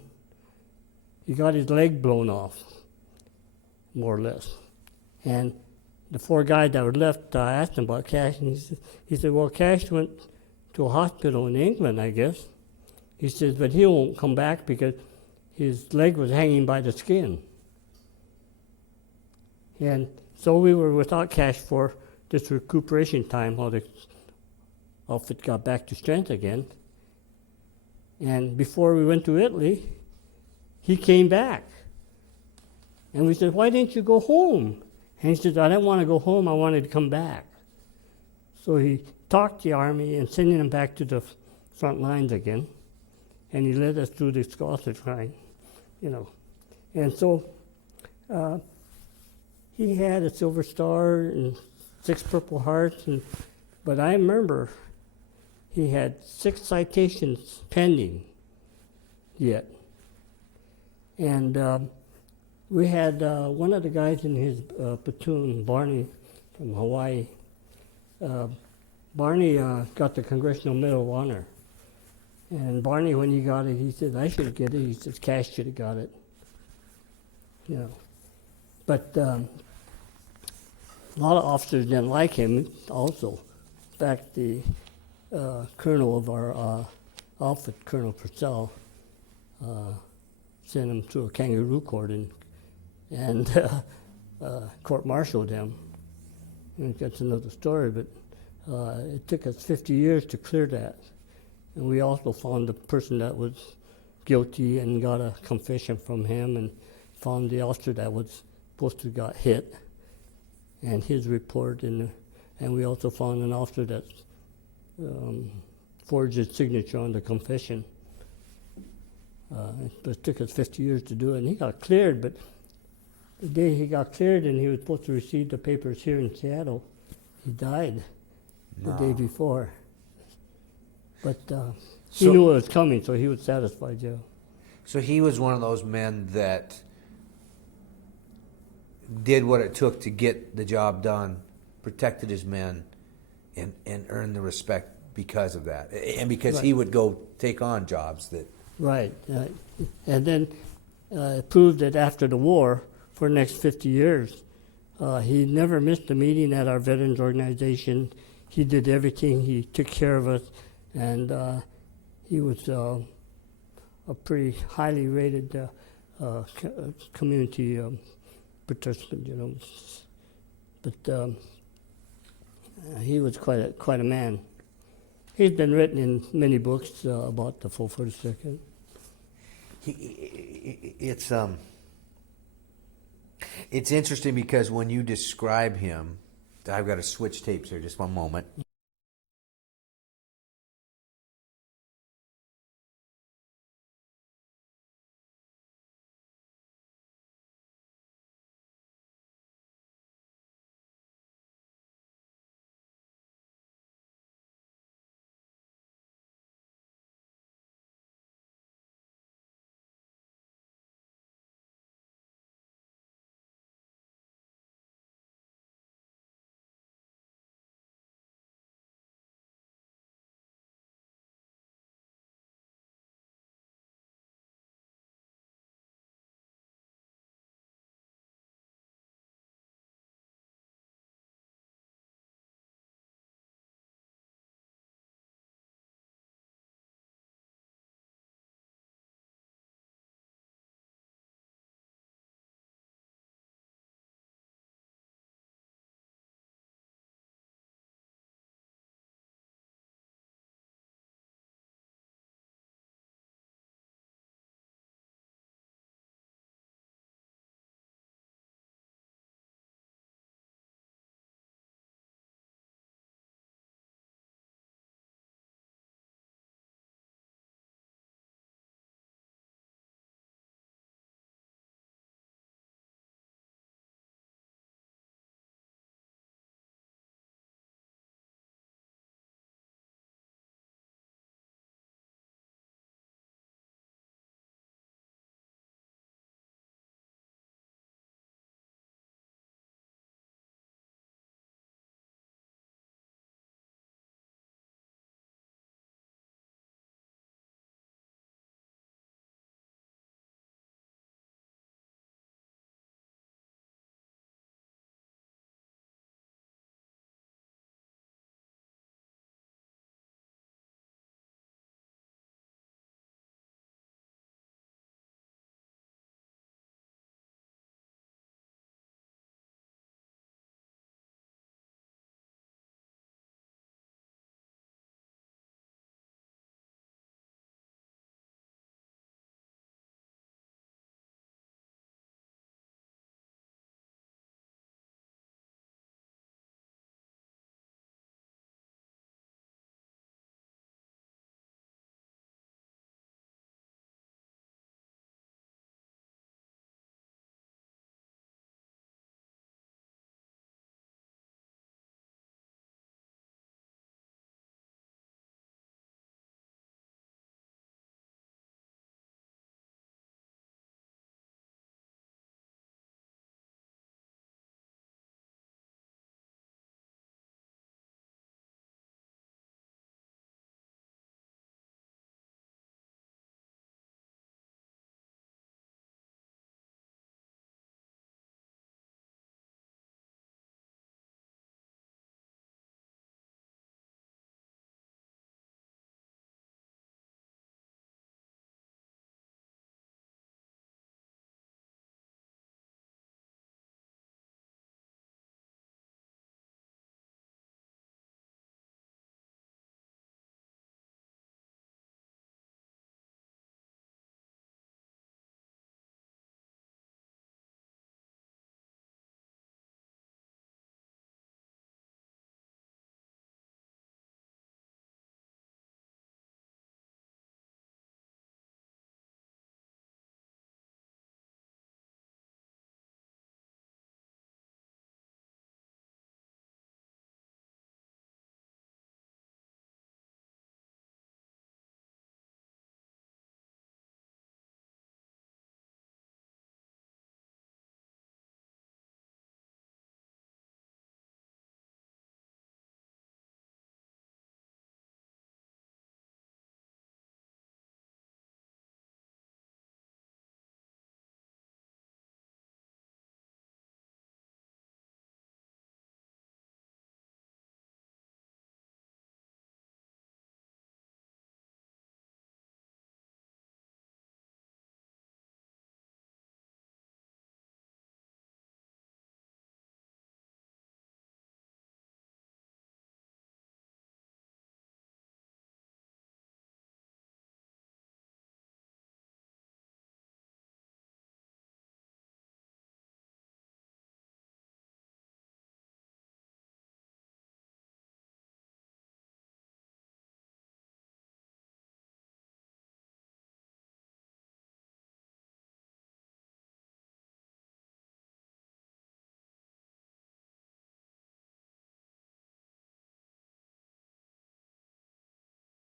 he got his leg blown off, more or less. And the 4 guys that were left asked him about Cash, and he said, well, Cash went to a hospital in England, I guess. He says, but he won't come back because his leg was hanging by the skin. And so we were without Cash for this recuperation time while the outfit got back to strength again. And before we went to Italy, he came back. And we said, why didn't you go home? And he said, I didn't want to go home, I wanted to come back. So he talked the army and sending them back to the front lines again. And he led us through the Gothic Line, you know. And so he had a Silver Star and 6 Purple Hearts, but I remember he had 6 citations pending yet. And we had one of the guys in his platoon, Barney from Hawaii. Barney got the Congressional Medal of Honor. And Barney, when he got it, he said, I should get it. He says, Cash should have got it. You know. But a lot of officers didn't like him also. In fact, the colonel of our outfit, Colonel Purcell, sent him to a kangaroo court and court-martialed him. And that's another story, but it took us 50 years to clear that. And we also found the person that was guilty and got a confession from him, and found the officer that was supposed to got hit and his report. And we also found an officer that forged his signature on the confession. It took us 50 years to do it, and he got cleared, but the day he got cleared and he was supposed to receive the papers here in Seattle, he died the day before. But he knew it was coming, so he was satisfied, yeah. So he was one of those men that did what it took to get the job done, protected his men, and earned the respect because of that. And because he would go take on jobs that... Right. And then it proved that after the war, for the next 50 years, he never missed a meeting at our veterans organization. He did everything. He took care of us. And he was a pretty highly rated community participant, you know. But he was quite a man. He's been written in many books about the 442nd. It's interesting because when you describe him, I've got to switch tapes here just one moment.